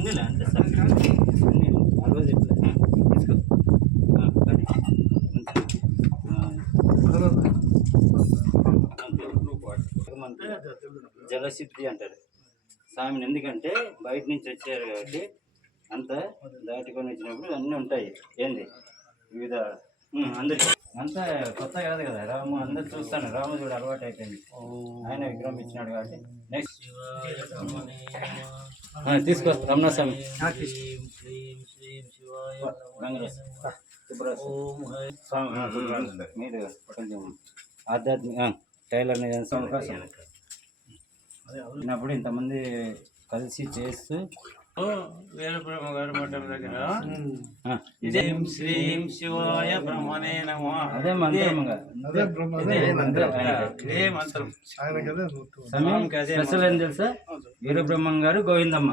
ఉందిలే అంతే సార్ ఆ రోజు ఎట్లా తీసుకో జలసిద్ధి అంటారు స్వామిని. ఎందుకంటే బయట నుంచి వచ్చారు కాబట్టి అంత దాటుకొని వచ్చినప్పుడు అన్నీ ఉంటాయి. ఏంది వివిధ అందరికి అంతా కొత్త కాదు కదా. రాము అందరు చూస్తాను, రాము చూడు అలవాటు అయిపోయింది. ఆయన విగ్రహం ఇచ్చినాడు కాబట్టి నెక్స్ట్ తీసుకో రమణ స్వామి మీరు కొంచెం ఆధ్యాత్మిక టైలర్ అవకాశం ఉన్నప్పుడు ఇంతమంది కలిసి చేస్తూ వీరబ్రహ్మ గారి మఠం దగ్గర శ్రీం శివాయ బ్రహ్మణే నమః అదే మంత్రం. స్పెషల్ ఏం తెలుసా? వీరబ్రహ్మం గారు గోవిందమ్మ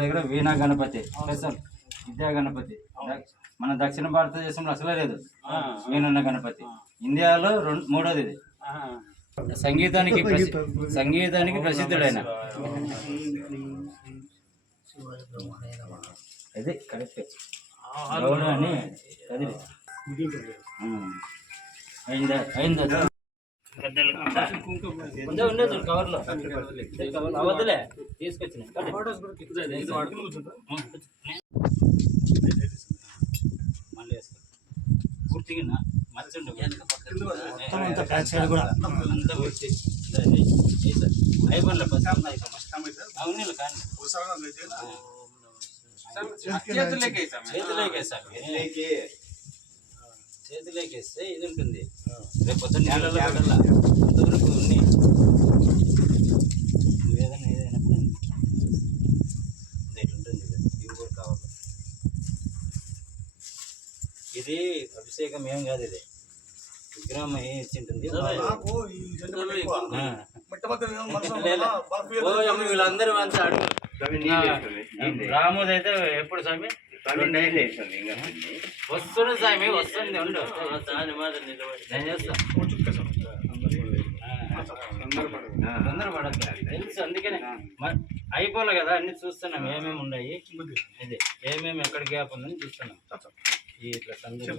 దగ్గర వీణా గణపతి స్పెషల్, విద్యా గణపతి. మన దక్షిణ భారతదేశంలో అసలే లేదు వీణన్న గణపతి. ఇండియాలో మూడోది ఇది. సంగీతానికి ప్రసిద్ధుడైన అదే కరెక్ట్ అని అయిందా ఉండదు కవర్లో అవద్దులే తీసుకొచ్చిన మళ్ళీ వేసుకో పూర్తిగా మర్చండి అయిపోలే అవును కానీ చేతిలోకేస్తే ఇది ఉంటుంది. రేపు పొద్దున్న నీళ్ళలో పెట్టాల అంతవరకు ఉన్ని ఏదైనా ఏదైనప్పుడు ఇట్లా ఉంటుంది. ఇవి కూడా కావాలి. ఇది అభిషేకం ఏం కాదు, ఇది విగ్రహం ఇచ్చింటుంది. వీళ్ళందరూ అంతా అడుగు. రాముది అయితే ఎప్పుడు స్వామి వస్తుంది, స్వామి వస్తుంది. ఉండు నేను చేస్తాను. తొందరపడద్దు తెలుసు, అందుకనే అయిపోలే కదా. అన్ని చూస్తున్నాం ఏమేమి ఉన్నాయి, ఇది ఏమేమి ఎక్కడ గ్యాప్ ఉందని చూస్తున్నాం. ఇట్లా సందులో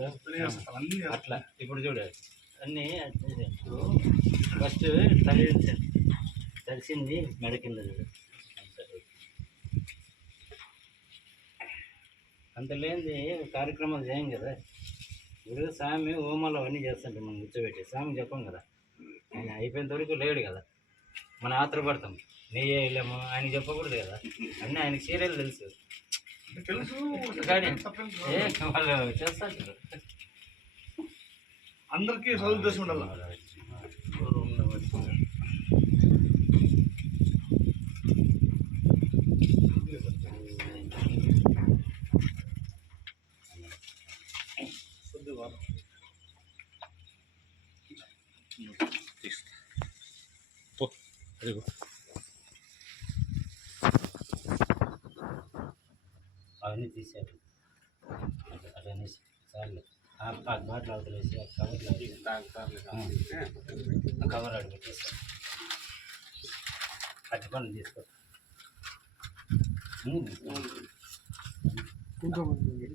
అట్లా ఇప్పుడు చూడు అన్నీ. ఫస్ట్ తడిసింది మెడ కింద చూడు. అంత లేనిది కార్యక్రమాలు చేయం కదా. ఇప్పుడు స్వామి హోమాలు అవన్నీ చేస్తుంటే మనం కూర్చోబెట్టి స్వామి చెప్పం కదా. ఆయన అయిపోయేంత వరకు లేడు కదా. మనం ఆత్రపడతాం, నెయ్యి వేయలేము ఆయన చెప్పకూడదు కదా. అన్నీ ఆయనకి సీరియల్ తెలుసు కానీ వాళ్ళు చేస్తారు. అందరికీ సదుద్దేశం ఉండాలి. అవన్నీ తీసారు అట్లనే సార్లు బాటిల్ అవతల వేసి కవర్ అడిగి పెట్టేసారు. అట్టి పనులు తీసుకో. అంతా అవుతుంది.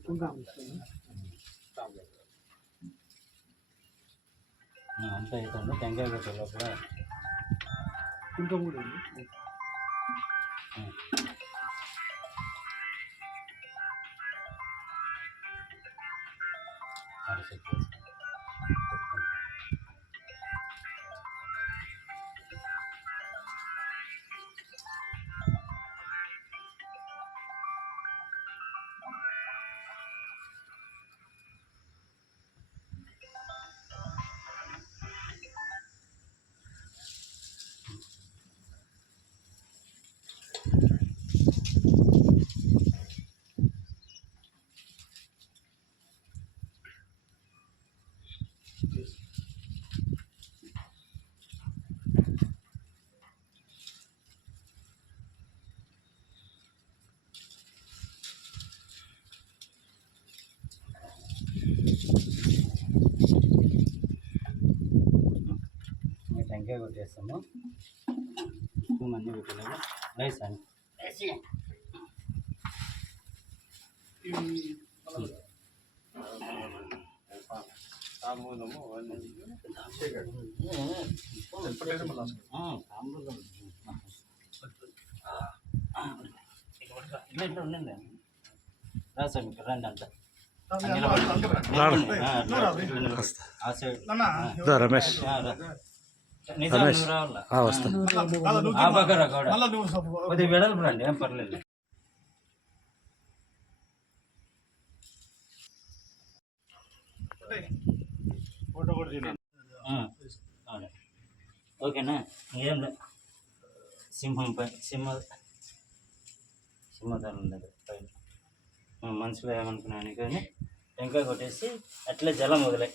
టెంకాయ కొట్టే లోపల కుంకుమ టెంకాయ కొట్టేస్తాము. అన్నీ పెట్టలేము రైస్ అని ఇట్లా ఉండండి రాసా మీకు రండి అంతా ఆ సైడ్ రమేష్ నిజాం నువ్వు రావాలా ఆ పక్కన కూడా కొద్దిగా వెడల్పు రండి ఏం పర్లేదు ఓకేనా ఏం లేదు సింహం పై సింహతాళం దగ్గర పైన మనసులో ఏమనుకున్నాను కానీ టెంకాయ కొట్టేసి అట్లే జలం వదిలే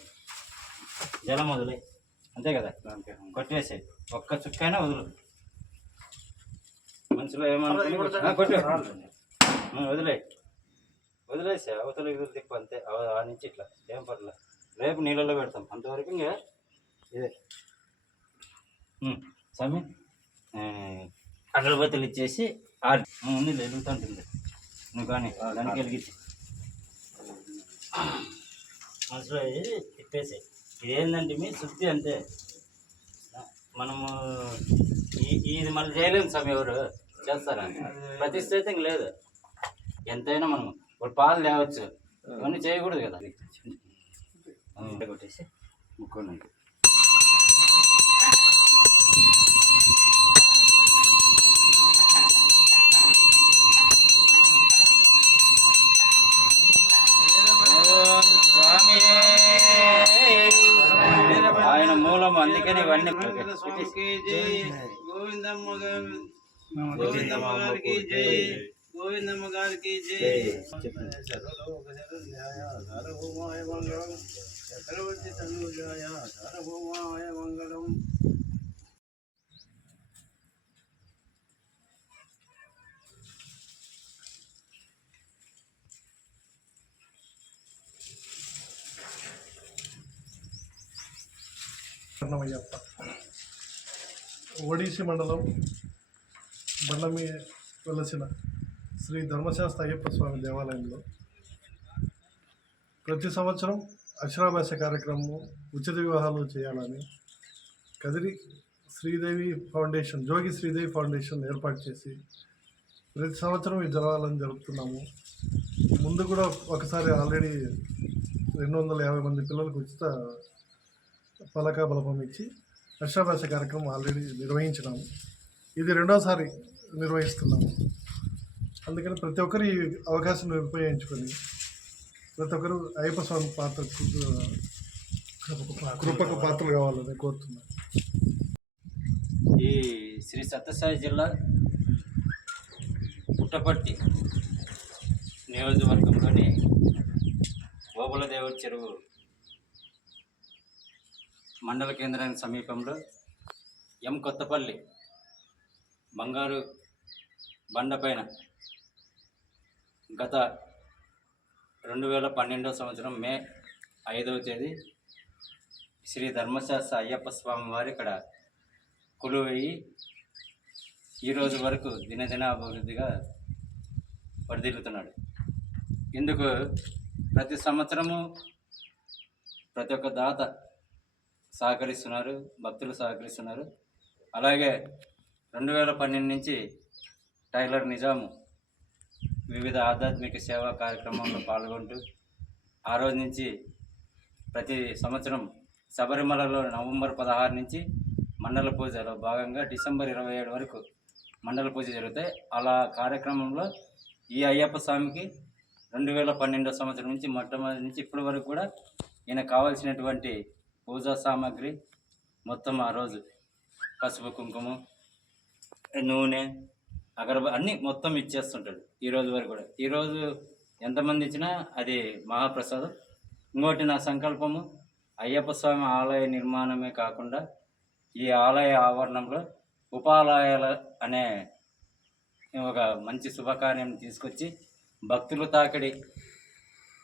అంతే కదా కొట్టేసి ఒక్క చుక్కైనా వదులు మనసులో ఏమనుకున్నా కొట్టే వదిలేసి అవతల ఎదురు తిప్పు అంతే ఆ నుంచి ఇట్లా ఏం పర్లేదు రేపు నీళ్ళలో పెడతాం అంతవరకు ఇంకా ఇదే స్వామి అగరబత్తులు ఇచ్చేసి ముందు వెలుగుతుంటుంది నువ్వు కానీ దానికి వెలిగించి మనసులో తిప్పేసి ఇదేంటంటే మీ శుద్ధి అంతే మనము ఇది మళ్ళీ చేయలేము స్వామి ఎవరు చేస్తారా ప్రతిష్ట అయితే ఇంక లేదు ఎంతైనా మనం ఇప్పుడు పాలు తేవచ్చు ఇవన్నీ చేయకూడదు కదా కొట్టేసి ముక్కోండి ఆయన మూలం అందుకని ఇవన్నీ గోవిందమ్మ గారికి జై గోవిందమ్మ గారికి జై సార్వభౌమాయ మంగళం చక్రవర్తి తనుజాయ సార్వభౌమాయ మంగళం అయ్యప్ప ఒడిసి మండలం బండమి వెలసిన శ్రీ ధర్మశాస్త్ర అయ్యప్ప స్వామి దేవాలయంలో ప్రతి సంవత్సరం అక్షరాభ్యాస కార్యక్రమం ఉచిత వివాహాలు చేయాలని కదిరి శ్రీదేవి ఫౌండేషన్ జోగి శ్రీదేవి ఫౌండేషన్ ఏర్పాటు చేసి ప్రతి సంవత్సరం ఈ జరగాలని జరుపుతున్నాము. ముందు కూడా ఒకసారి ఆల్రెడీ 250 మంది పిల్లలకు ఉచిత పలక బలపం ఇచ్చి అక్షరాభ్యాస కార్యక్రమం ఆల్రెడీ నిర్వహించినాము. ఇది రెండోసారి నిర్వహిస్తున్నాము. అందుకని ప్రతి ఒక్కరు ఈ అవకాశం ఉపయోగించుకొని ప్రతి ఒక్కరు అయ్యప్ప స్వామి కృపకు పాత్రలు కావాలని కోరుతున్నాను. ఈ శ్రీ సత్యసాయి జిల్లా పుట్టపర్తి నియోజకవర్గంలోని ఓబులదేవుడి చెరువు మండల కేంద్రానికి సమీపంలో కొత్తపల్లి బంగారు బండపైన గత 2012 సంవత్సరం మే 5వ తేదీ శ్రీ ధర్మశాస్త్ర అయ్యప్ప స్వామి వారు ఇక్కడ కొలువయ్యి ఈరోజు వరకు దినదిన అభివృద్ధిగా వర్ధిల్లుతున్నాడు. ఇందుకు ప్రతి సంవత్సరము ప్రతి ఒక్క దాత సహకరిస్తున్నారు, భక్తులు సహకరిస్తున్నారు. అలాగే 2012 నుంచి టైలర్ నిజాము వివిధ ఆధ్యాత్మిక సేవా కార్యక్రమంలో పాల్గొంటూ ఆ రోజు నుంచి ప్రతి సంవత్సరం శబరిమలలో నవంబర్ 16 నుంచి మండల పూజలో భాగంగా డిసెంబర్ 27 వరకు మండల పూజ జరుగుతాయి. అలా కార్యక్రమంలో ఈ అయ్యప్ప స్వామికి 2012 సంవత్సరం నుంచి మొట్టమొదటి నుంచి ఇప్పటి వరకు కూడా ఈయన కావాల్సినటువంటి పూజా సామాగ్రి మొత్తం ఆ రోజు పసుపు కుంకుమ నూనె అన్నీ మొత్తం ఇచ్చేస్తుంటాడు. ఈరోజు వరకు కూడా ఈరోజు ఎంతమంది ఇచ్చినా అది మహాప్రసాదం. ఇంకోటి నా సంకల్పము అయ్యప్ప స్వామి ఆలయ నిర్మాణమే కాకుండా ఈ ఆలయ ఆవరణంలో ఉపాలయాల అనే ఒక మంచి శుభకార్యం తీసుకొచ్చి భక్తుల తాకిడి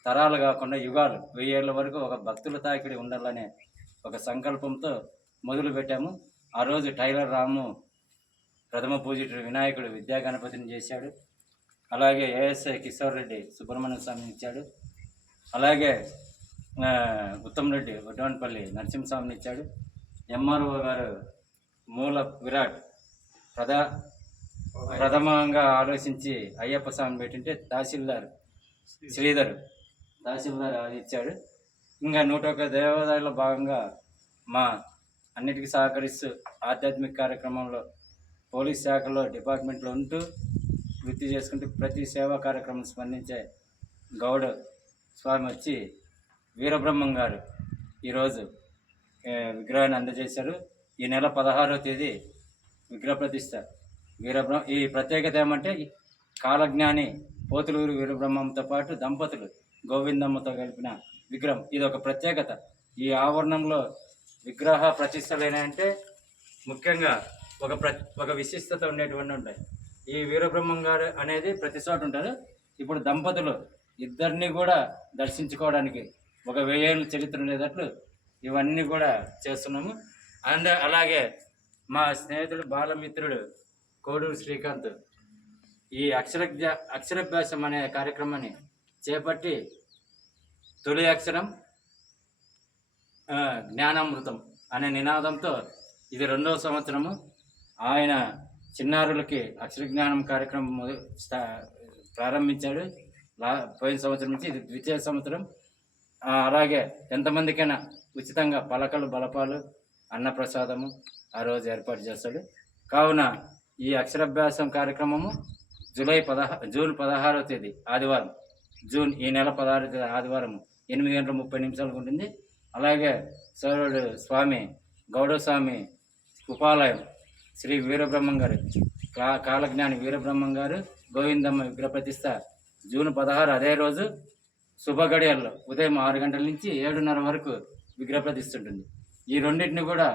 తరాలు కాకుండా యుగాలు 1000 ఏళ్ళ వరకు ఒక భక్తుల తాకిడి ఉండాలనే ఒక సంకల్పంతో మొదలు పెట్టాము. ఆ రోజు టైలర్ రాము ప్రథమ పూజితుడు వినాయకుడు విద్యా గణపతిని చేశాడు. అలాగే ఏఎస్ఐ కిషోర్ రెడ్డి సుబ్రహ్మణ్య స్వామిని ఇచ్చాడు. అలాగే ఉత్తమ్ రెడ్డి వడ్డవనపల్లి నరసింహస్వామిని ఇచ్చాడు. ఎంఆర్ఓ గారు మూల విరాట్ ప్రథమంగా ఆలోచించి అయ్యప్ప స్వామిని పెట్టింటే తహసీల్దార్ శ్రీధర్ అది ఇచ్చాడు. ఇంకా 101 దేవాలయాల్లో భాగంగా మా అన్నిటికీ సహకరిస్తూ ఆధ్యాత్మిక కార్యక్రమంలో పోలీస్ శాఖలో డిపార్ట్మెంట్లో ఉంటూ వృత్తి చేసుకుంటూ ప్రతి సేవా కార్యక్రమం స్పందించే గౌడ స్వామి వచ్చి వీరబ్రహ్మం గారు ఈరోజు విగ్రహాన్ని అందజేశారు. ఈ నెల 16వ తేదీ విగ్రహ ప్రతిష్ట. ఈ ప్రత్యేకత ఏమంటే కాలజ్ఞాని పోతులూరు వీరబ్రహ్మంతో పాటు దంపతులు గోవిందమ్మతో కలిపిన విగ్రహం. ఇది ఒక ప్రత్యేకత. ఈ ఆవరణంలో విగ్రహ ప్రతిష్టలు ఏంటంటే ముఖ్యంగా ఒక విశిష్టత ఉండేటువంటి ఉంటాయి. ఈ వీరబ్రహ్మం గారు అనేది ప్రతి చోట ఉంటారు. ఇప్పుడు దంపతులు ఇద్దరిని కూడా దర్శించుకోవడానికి ఒక 1000 ఏళ్ళ చరిత్ర ఉండేటట్లు ఇవన్నీ కూడా చేస్తున్నాము. అలాగే మా స్నేహితుడు బాలమిత్రుడు కోడూరు శ్రీకాంత్ ఈ అక్షరాభ్యాసం అనే కార్యక్రమాన్ని చేపట్టి తొలి అక్షరం జ్ఞానామృతం అనే నినాదంతో ఇది 2వ సంవత్సరము. ఆయన చిన్నారులకి అక్షర జ్ఞానం కార్యక్రమం ప్రారంభించాడు పోయిన సంవత్సరం నుంచి. ఇది 2వ సంవత్సరం. అలాగే ఎంతమందికైనా ఉచితంగా పలకలు బలపాలు అన్నప్రసాదము ఆ రోజు ఏర్పాటు చేస్తాడు. కావున ఈ అక్షరాభ్యాసం కార్యక్రమము జూన్ 16వ తేదీ ఆదివారం, ఈ నెల 16వ తేదీ ఆదివారం 8:30 ఉంటుంది. అలాగే సౌరుడు స్వామి గౌడస్వామి ఉపాలయం శ్రీ వీరబ్రహ్మం గారు కాలజ్ఞాని వీరబ్రహ్మం గారు గోవిందమ్మ విగ్రహ ప్రతిష్ట జూన్ 16 అదే రోజు శుభగడియల్లో ఉదయం 6 గంటల నుంచి 7:30 వరకు విగ్రహ ప్రతిష్ట ఉంటుంది. ఈ రెండింటిని కూడా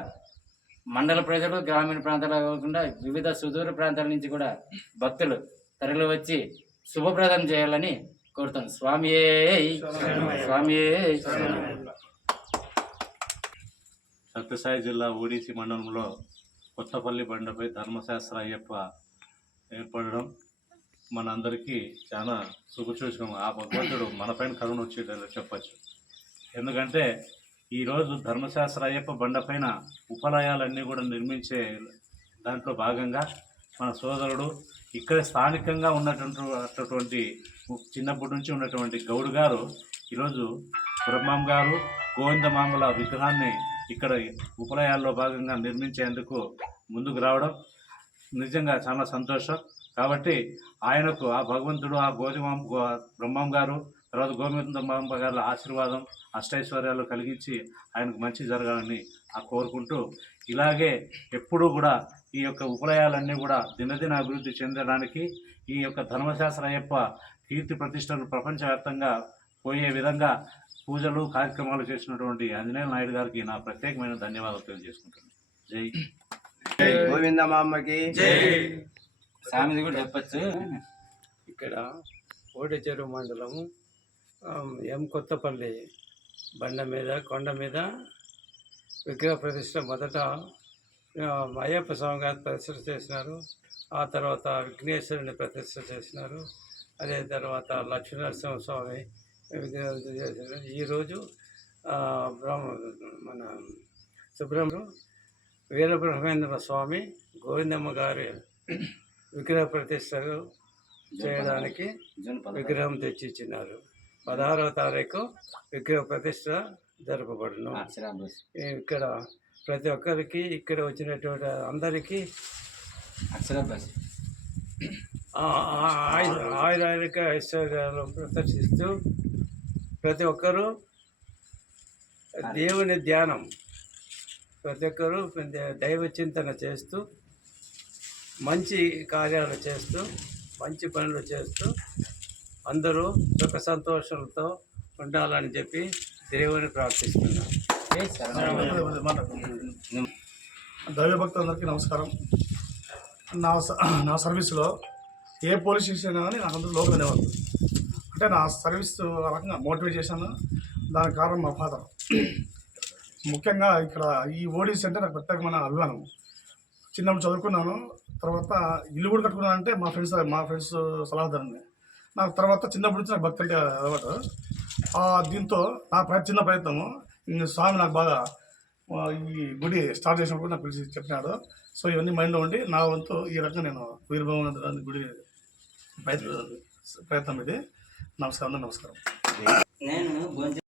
మండల ప్రజలు గ్రామీణ ప్రాంతాలు కాకుండా వివిధ సుదూర ప్రాంతాల నుంచి కూడా భక్తులు తరలి వచ్చి శుభప్రదం చేయాలని కోరుతాను. స్వామియే స్వామియే. సత్యసాయి జిల్లా ఓడిసి మండలంలో కొత్తపల్లి బండపై ధర్మశాస్త్ర అయ్యప్ప ఏర్పడడం మనందరికీ చాలా శుభసూచకం. ఆ భగవంతుడు మనపైన కరుణ వచ్చేటట్లు చెప్పచ్చు. ఎందుకంటే ఈరోజు ధర్మశాస్త్ర అయ్యప్ప బండపైన ఉపలయాలన్నీ కూడా నిర్మించే దాంట్లో భాగంగా మన సోదరుడు ఇక్కడ స్థానికంగా ఉన్నటువంటి చిన్నప్పటి నుంచి ఉన్నటువంటి గౌడ్ గారు ఈరోజు బ్రహ్మం గారు గోవిందమామల విగ్రహాన్ని ఇక్కడ ఉపలయాల్లో భాగంగా నిర్మించేందుకు ముందుకు రావడం నిజంగా చాలా సంతోషం. కాబట్టి ఆయనకు ఆ భగవంతుడు ఆ బ్రహ్మం గారు తర్వాత గోవిందమాంబ గారి ఆశీర్వాదం అష్టైశ్వర్యాలు కలిగించి ఆయనకు మంచి జరగాలని కోరుకుంటూ ఇలాగే ఎప్పుడూ కూడా ఈ యొక్క ఉపలయాలన్నీ కూడా దినదిన అభివృద్ధి చెందడానికి ఈ యొక్క ధర్మశాస్త్ర అయ్యప్ప కీర్తి ప్రతిష్టలు ప్రపంచవ్యాప్తంగా పోయే విధంగా పూజలు కార్యక్రమాలు చేసినటువంటి ఆంజనేయ నాయుడు గారికి నా ప్రత్యేకమైన ధన్యవాదాలు తెలియజేసుకుంటున్నాను. జై జై గోవిందమాంబకి జై. సామిది కూడా చెప్పచ్చు. ఇక్కడ ఓటచెరువు మండలం కొత్తపల్లి కొండ మీద విగ్రహ ప్రతిష్ట మొదట అయ్యప్ప స్వామి గారు ప్రతిష్ట చేసినారు. ఆ తర్వాత విఘ్నేశ్వరుని ప్రతిష్ట చేసినారు. అదే తర్వాత లక్ష్మీనరసింహ స్వామి విగ్రహం చేసినారు. ఈరోజు మన సుబ్రహ్మణ్యం వీరబ్రహ్మేంద్ర స్వామి గోవిందమ్మ గారి విగ్రహ ప్రతిష్ట చేయడానికి విగ్రహం తెచ్చిచ్చినారు. 16వ తారీఖు విగ్రహ ప్రతిష్ట జరపబడును. ఇక్కడ ప్రతి ఒక్కరికి ఇక్కడ వచ్చినటువంటి అందరికీ ఆయురానికి ఐశ్వర్యాలు ప్రదర్శిస్తూ ప్రతి ఒక్కరూ దేవుని ధ్యానం, ప్రతి ఒక్కరూ దైవ చింతన చేస్తూ మంచి కార్యాలు చేస్తూ మంచి పనులు చేస్తూ అందరూ సుఖ సంతోషాలతో ఉండాలని చెప్పి దేవుని ప్రార్థిస్తున్నాను. దైవభక్తులందరికీ నమస్కారం. నా సర్వీస్లో ఏ పోలీస్ స్టేషన్ కానీ నాకు అందరూ లోకల్ అనేవాళ్ళు. అంటే నా సర్వీస్ రకంగా మోటివేట్ చేశాను. దానికి కారణం మా ఫాదర్. ముఖ్యంగా ఇక్కడ ఈ ఓడిసి అంటే నాకు ప్రత్యేకమైన అభిమానం. చిన్నప్పుడు చదువుకున్నాను. తర్వాత ఇల్లు కూడా కట్టుకున్నానంటే మా ఫ్రెండ్స్ సలహాదారుని. నాకు తర్వాత చిన్నప్పటి నుంచి నాకు భక్తి అంటే అలవాటు. దీంతో నా చిన్న ప్రయత్నము స్వామి నాకు బాగా ఈ గుడి స్టార్ట్ చేసినప్పుడు నాకు పిలిచి చెప్పినాడు. సో ఇవన్నీ మైండ్లో ఉండి నా వంతు ఈ రకంగా నేను వీరభవన గుడి ప్రయత్నం ఇది. నమస్కారం. నేను